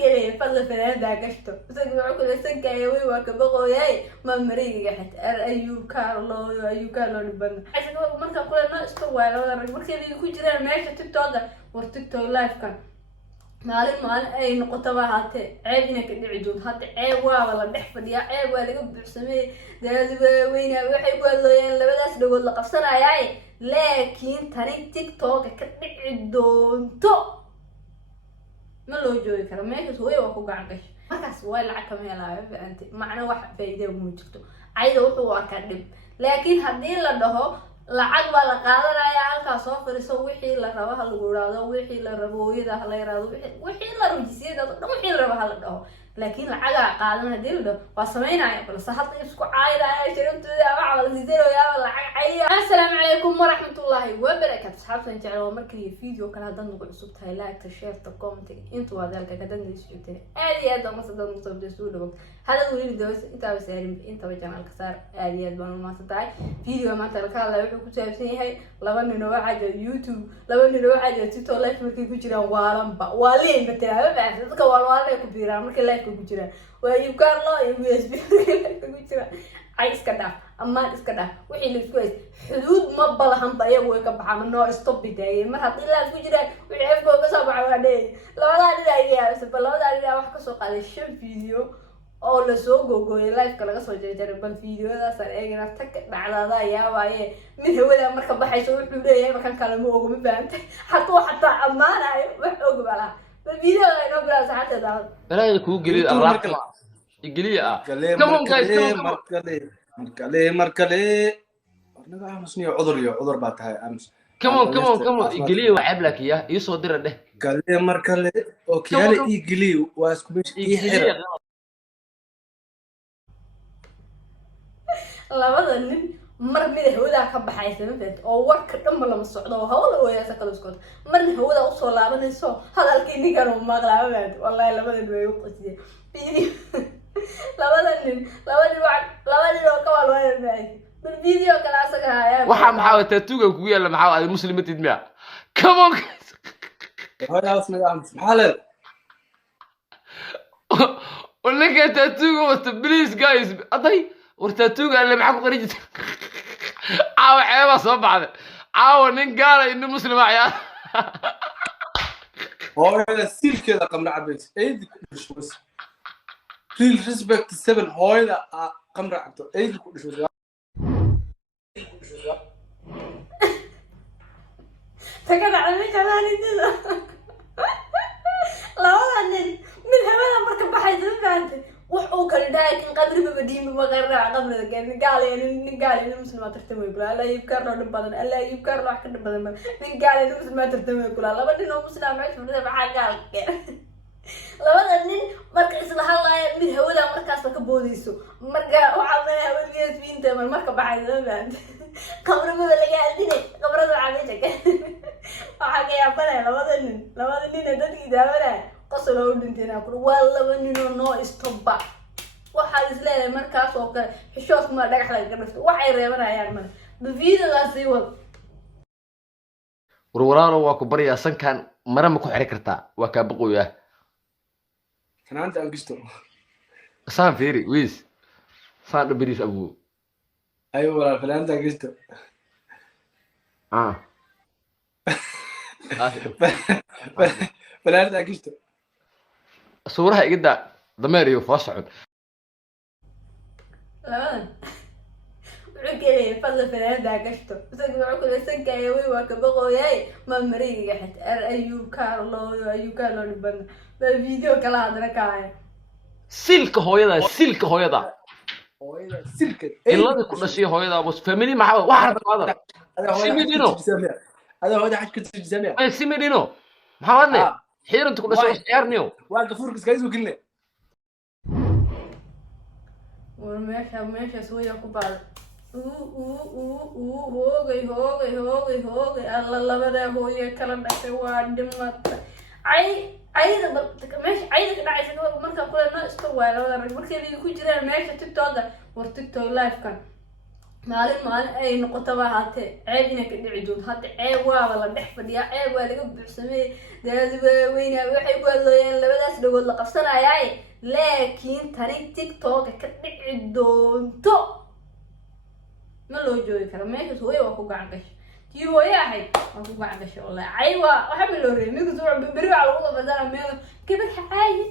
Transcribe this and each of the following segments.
كده فضل فنان دا قشطه سقوا كل سنك يا وكبقوا ياي ما مريقه حتى ايوب كارلو نبنا عشان marka kulana iska waalo markii ay ku jiraan meesha TikTok war TikTok live kan maalin ay noqoto waxa ceeb inay ka dhici doon hadda ceeb waa la dhex fadhiya ceeb waa laga buuxsamay dadaba weyna waxay ku hadlayeen labadaas dhagood la qabsanaayay laakiin tani TikTok ka dhici doonto ما لو جوي كلام ما يكسوي وأكو قاعدش ما كسوي العكم هلا فأنت معنا واحد فايدة وموجته عايزة وحو أكذب لكن هدين لده لعق ولا قادر يا عالك صافر يسوي حي لربها الجورا وحي لربوي ده لا يرادو وحي لرجسيه ده وحي لربها لده لكن العق قادر هدين لده وسمينا يا بس حط يسكو عايدة شربت يا بعض زيدين ويا ولا عيا السلام عليكم ورحمة الله وبركاته أصحابنا جعلوا مركي فيديو كان هذا نقول صوت هايلايت شير كومنت انتوا هذا كذا نشوفه عادي هذا مصدر مصدر هذا ولي دوس انت بسالم انت بجمع الكسار عادي بانو ما تطاي فيديو ما ترى كلا wuxuu ku saabsan yahay laba nin oo waxa YouTube laba nin oo waxa TikTok live markay ku jiraan waalanba waaleen bataaga baa dadka waalwaalay ku biiraan markay live ku jiraan waa Ayub Carlo iyo USB ku jiraan ay iska dhaaf ama iska dhaaf wixii la isku hay xuduud ma balahan bayagu way ka baxaan noo stop bidaayay mar haddii live ku jiraan wixii afkooda ka soo baxay waa dheey labada dhinac wax ka soo qaaday 5 video oo la soo googooyay live ka laga soo jeeray bal videodaas aan eegna tag dhacdada yaabaye mid hawada marka baxayso wuxuu leeyahay markan kale ma ogo ma baantay xataa amaanayo wax og bala bal videoda inoo bilaas xataa daad ilaahay ku geliyo araq igeliya come on guys markale warnaga amusniyo cudur baa tahay amus come on igeliya waa ceeb laakiya iyo soo dira dheh kale markale oo kiyale igeliyo waa isku meesh xira labada nin mar mid hawada ka baxaysa mid oo warka dhanba lama socdo hawl oo yaasa kala iskood marna hawada u soo laabanayso hadalkii ninkan uu maqlaabad wallahi labada nin way u qasiyay labada nin oo ka walwaalay bil video kala asaga haya waxa maxaa taatuuga kugu yaala maxaa ay muslimatid miya come on hada asna maxaa ولك تاتوغو بليز جايز اضي ورتاتوغا اللي معاكم قريجه عاو عيبه صبعد عاو نين قال انه مسلم عيال هو السيل كذا قمر عبيت ايدك مش بس ريل ريسبكت 7 هويدا قمر عبد ايدك مش بس تكاد على كمان كده لا والله من هذا مركب بحيث فهمت وحو كان دايك قبل ما بديم ما غير قبل كان قال لي مسلمات ترتمي يقول لا يبكر له بدن الا يبكر له حق بدن من قال لي مسلمات ترتمي يقول لا بدنا مسلم ما يفهم ما قال labada nin marka isla hadlaya mid hawada markaas ka boodayso marka waxa la hawadiis fiinta marka baxaysan kabrada laga aldinay kabrada cadeeyay waxa ka yaabana labada nin dadkii daawana qosol oo dhinteena ku waa laba nin oo noo istobba waxa isleeyahay markaas oo kale xishoos ma dhagax laga dhigto waxay reebanayaan mar videodaasi wad warwaraano waa ku bariya sankan marama ku xiri kartaa waa ka baqoyaa كنانت أنقشته سام فيري ويس سام بريس أبوه أيوة ولا فلانت أنقشته فلانت أنقشته صورها جدا ضميري وفصعد عكري فضل فنان دا قشطه سقوا كل سنك يا وكبقوا ياي ما مريقه حتى أيوب كارلو نبنا بالفيديو كلا هذا كاي سلك هويدا سلك هويدا إلا كل شيء هويدا بس فاميلي مع واحد هذا سيميدينو هذا هو ده حاجة كنت جميع أي سيميدينو محاولنا حير أنت كل شيء حيرنيو وأنت فوركس جايز وكله وماشي سويا كبار هوغي الله لبدا هويا كلا دحay waa dhimata ayda meesha ayda ka dhacaysa marka kulana iska waalo markay ku jiraan meesha TikTok war TikTok live kan maalin ay noqoto baa haatee ceeb inay ka dhici doonto hadda ceeb waaba la dhex fadhiyaa ceeb waa laga buuxsameeyey daadi waaweynaa waxay ku hadlooyeen labadaas dhagood la qabsanayaaye laakiin tani tiktoka ka dhici doonto ma loo joogi karo meeshaas hooye waa ku gacan gashay tii hooye ahayd waa ku gacan gashay wallahi cay waa waxa ma loo reebay ninkas wuxuu beri waa lagu qabadana meel gabadh xaayid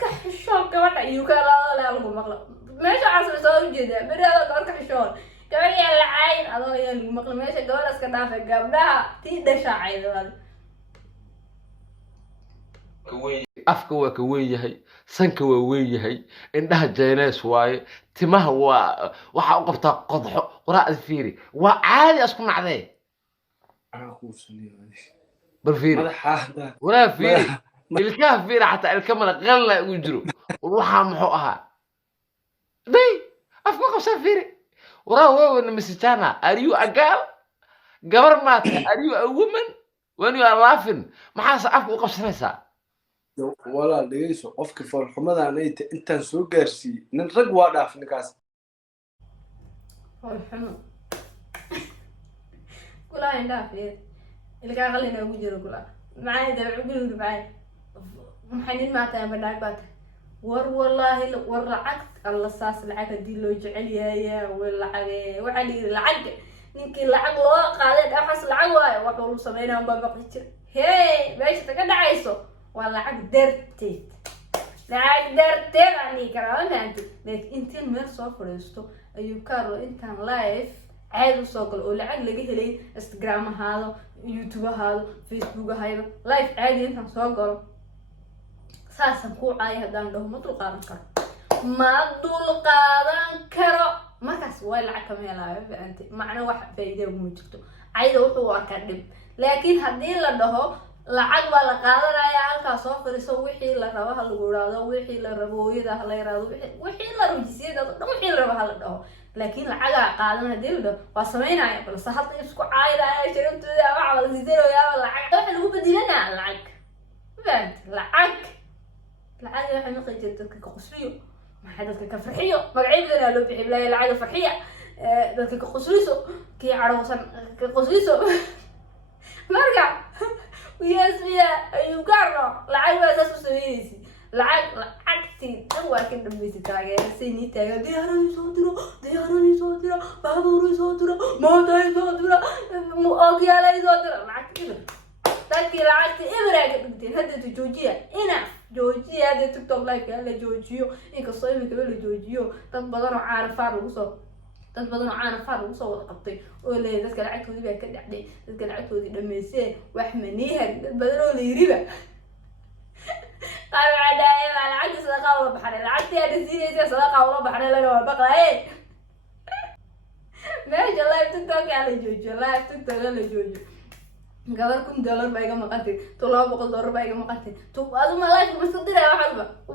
ka xishoon gabadha iyo kalaala lagu maqlo meesha casri soo ujeedaa beri adoo gabar ka xishoon gabadh yaa la cayn adoo yaa lagu maqlo meesha gabadhaas ka dhaafay gabdhaha tii dhashaa caydadaadi afka waa ka weyn yahay sanka waa weyn yahay indhaha jaynees waaye timaha waa waxaa u qabtaa qodxo qoraacda fiiri waa caadi asku nacdee bal fiiri walaa fiiri ilkaha fiiri xataa ilka mala qalna ugu jiro waxaa muxuu ahaa day afka qabsaa fiiri waraa waawana messagana are you a girl gabar maata are you a woman when you are laughing maxaase afka u qabsanaysaa walaal dhegeyso qofka foolxumadan ay intaan soo gaarsiiyey nin rag waa dhaaf ninkaas foolxumo kulaa indhaha fiir ilkaa qalina ugu jiro kulaa maxay dabeecu guriga maxay nin maataa bandhaag baa tahay war wallaahi war lacag alla saas lacag haddii loo jecel yahay way lacage waxaa la yidhi lacag ninkii lacag loo qaaday dhaxas lacag waayo wuxuu lu sameynaa baa maqli jir hey meesha ka dhacayso waa lacag darteed aan dhihi karaa maanta laakiin intiin meel soo fadhiisto ayuu kaarlo intaan live caad usoo galo oo lacag laga helay instagram ahaado youtube ahaado facebook ahaado live caadi intaan soo galo saasan ku caay haddaan dhaho ma dul qaadan karo markaas way lacag kama helaayo fahanti macna wax faa'iido uma jirto cayda wuxuu arkaa dhib laakiin haddii la dhaho lacag waa la qaadanaya halkaas soo fariiso wixii la rabo ha lagu yiraahdo wixii la rabo hooyada ha la yiraahdo wixii la rujisiyada wixii la rabo ha la dhaho laakiin lacaga qaadan hadii la dhaho waa sameynaya balse hadda isku caayilaya shirintooda waxa la sideeyo lacag waxa lagu badilanaa lacag waxay noqon jirtay dadka ka qosliyo maxay dadka ka farxiyo magacyada loo bixi bilaa lacag farxiya dadka ka qosliso kii caroosan ka qosliso marka وياسمية يقارنوا لعيبة أساس سويسي لعبتي هو كده بيسي تراجع سيني تاجر ديارني صادرة بابوري صادرة موتاي صادرة مؤاكي علي صادرة معك كده تاكي لعبتي إبراج بنتين هذا جوجيا هنا جوجيا هذا تيك توك لايك هذا جوجيو إنك الصيف كله جوجيو تبغى عارف فارغ وصل dad badan oo caan faar ugu soo wada qabtay oo leeyahay dadka lacagtoodii baa ka dhacday dadka lacagtoodii dhameysay wax maniihan dad badan oo leeriba qaar caadaaya lacagta sadaqa wala baxray lacagtii aad siinaysa sadaqa wala baxray laga wada baqlay meesha live tiktok la joojiyo gabar $1 baa iga maqantay $200 baa iga maqantay adu ma live ma sadira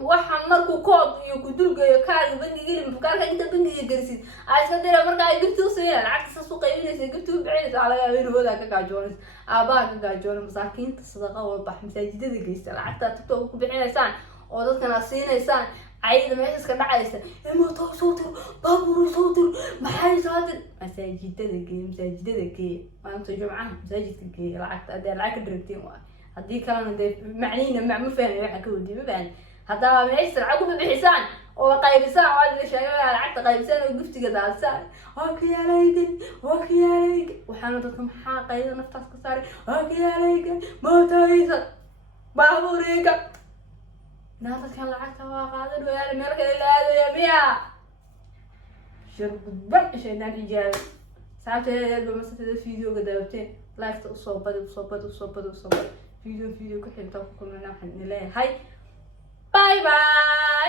waxan markuu kood iyo ku dulgeeyo kaarka bangiga kaarka inta bangiga garsid iska dira marka ay gurtu soo lacagta soo qaybinaysa gurtu bixinaysa ala yaabin hooda ka gaajoonaysa aabaa ka gaajoon masaakiinta sadaqa wada bax masaajidada geysta lacagta tiktok ku bixinaysaan oo dadkana siinaysaan عيد ما يسكت عايزة إما تصوتر بابور صوتر محل صوتر مساجد ذكي ما أنت جمعة مساجد ذكي العك دربتين هدي كلام ده معنينا مع مفهم يحكوا دي مبان هذا ما يصير عقب بحسان وقايب ساعة وعلى شيء العك قايب ساعة وقفت كذا ساعة أوكي عليك وحنطكم حاقة إذا نفتح كساري أوكي عليك ما تايزة بابوريك ناس كان لعبتها وقاعدين ويا الملك اللي هذا يبيع شرب شيء في جال ساعتها لما مثلا الفيديو قدامتين لايك صوبت فيديو كحيل توقف كلنا نحن نلاقي هاي باي باي